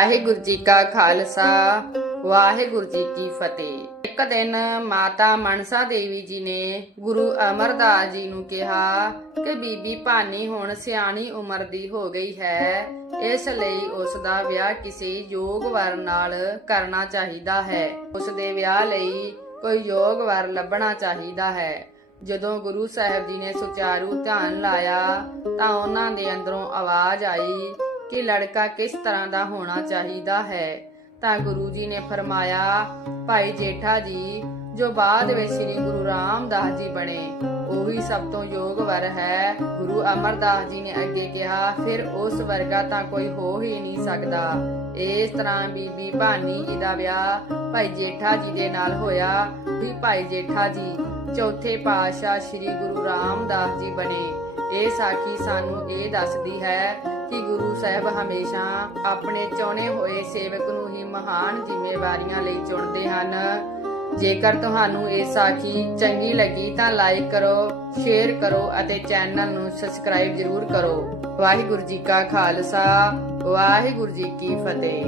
ਵਾਹਿਗੁਰੂ ਜੀ ਕਾ ਖਾਲਸਾ, ਵਾਹਿਗੁਰੂ ਜੀ ਕੀ ਫਤਿਹ। ਇੱਕ ਦਿਨ ਮਾਤਾ ਮਨਸਾ ਦੇਵੀ ਜੀ ਨੇ ਗੁਰੂ ਅਮਰਦਾਸ ਜੀ ਨੂੰ ਕਿਹਾ ਕਿ ਬੀਬੀ ਭਾਨੀ ਹੁਣ ਸਿਆਣੀ ਉਮਰ ਦੀ ਹੋ ਗਈ ਹੈ। ਇਸ ਲਈ ਉਸ ਦਾ ਵਿਆਹ ਕਿਸੇ ਯੋਗ ਵਰ ਨਾਲ ਕਰਨਾ ਚਾਹੀਦਾ ਹੈ। ਉਸ ਦੇ ਵਿਆਹ ਲਈ ਕੋਈ ਯੋਗ ਵਰ ਲੱਭਣਾ ਚਾਹੀਦਾ ਹੈ। ਜਦੋਂ ਗੁਰੂ ਸਾਹਿਬ ਜੀ ਨੇ ਸੁਚਾਰੂ ਧਿਆਨ ਲਾਇਆ ਤਾਂ ਉਹਨਾਂ ਦੇ ਅੰਦਰੋਂ ਆਵਾਜ਼ ਆਈ ਕਿ ਲੜਕਾ ਕਿਸ ਤਰ੍ਹਾਂ ਦਾ ਹੋਣਾ ਚਾਹੀਦਾ ਹੈ। ਤਾਂ ਗੁਰੂ ਜੀ ਨੇ ਫਰਮਾਇਆ, ਭਾਈ ਜੇਠਾ ਜੀ, ਜੋ ਬਾਅਦ ਵਿੱਚ ਸ੍ਰੀ ਗੁਰੂ ਰਾਮਦਾਸ ਜੀ ਬਣੇ, ਉਹੀ ਸਭ ਤੋਂ ਯੋਗ ਹੈ। ਗੁਰੂ ਅਮਰਦਾਸ ਜੀ ਨੇ ਅੱਗੇ ਕਿਹਾ, ਫਿਰ ਉਸ ਵਰਗਾ ਤਾਂ ਕੋਈ ਹੋ ਹੀ ਨਹੀਂ ਸਕਦਾ। ਇਸ ਤਰ੍ਹਾਂ ਬੀਬੀ ਭਾਨੀ ਜੀ ਦਾ ਵਿਆਹ ਭਾਈ ਜੇਠਾ ਜੀ ਦੇ ਨਾਲ ਹੋਇਆ ਵੀ ਭਾਈ ਜੇਠਾ ਜੀ ਚੌਥੇ ਪਾਤਸ਼ਾਹ ਸ੍ਰੀ ਗੁਰੂ ਰਾਮਦਾਸ ਜੀ ਬਣੇ। ਇਹ ਸਾਖੀ ਸਾਨੂੰ ਇਹ ਦੱਸਦੀ ਹੈ ਕਿ ਗੁਰੂ ਸਾਹਿਬ ਹਮੇਸ਼ਾ ਆਪਣੇ ਚੁਣੇ ਹੋਏ ਸੇਵਕ ਨੂੰ ਹੀ ਮਹਾਨ ਜ਼ਿੰਮੇਵਾਰੀਆਂ ਲਈ ਚੁਣਦੇ ਹਨ। ਜੇਕਰ ਤੁਹਾਨੂੰ ਇਹ ਸਾਖੀ ਚੰਗੀ ਲੱਗੀ ਤਾਂ ਲਾਈਕ ਕਰੋ ਸ਼ੇਅਰ ਕਰੋ ਅਤੇ ਚੈਨਲ ਨੂੰ ਸਬਸਕ੍ਰਾਈਬ ਜ਼ਰੂਰ ਕਰੋ। ਵਾਹਿਗੁਰੂ ਜੀ ਕਾ ਖਾਲਸਾ, ਵਾਹਿਗੁਰੂ ਜੀ ਕੀ ਫਤਿਹ।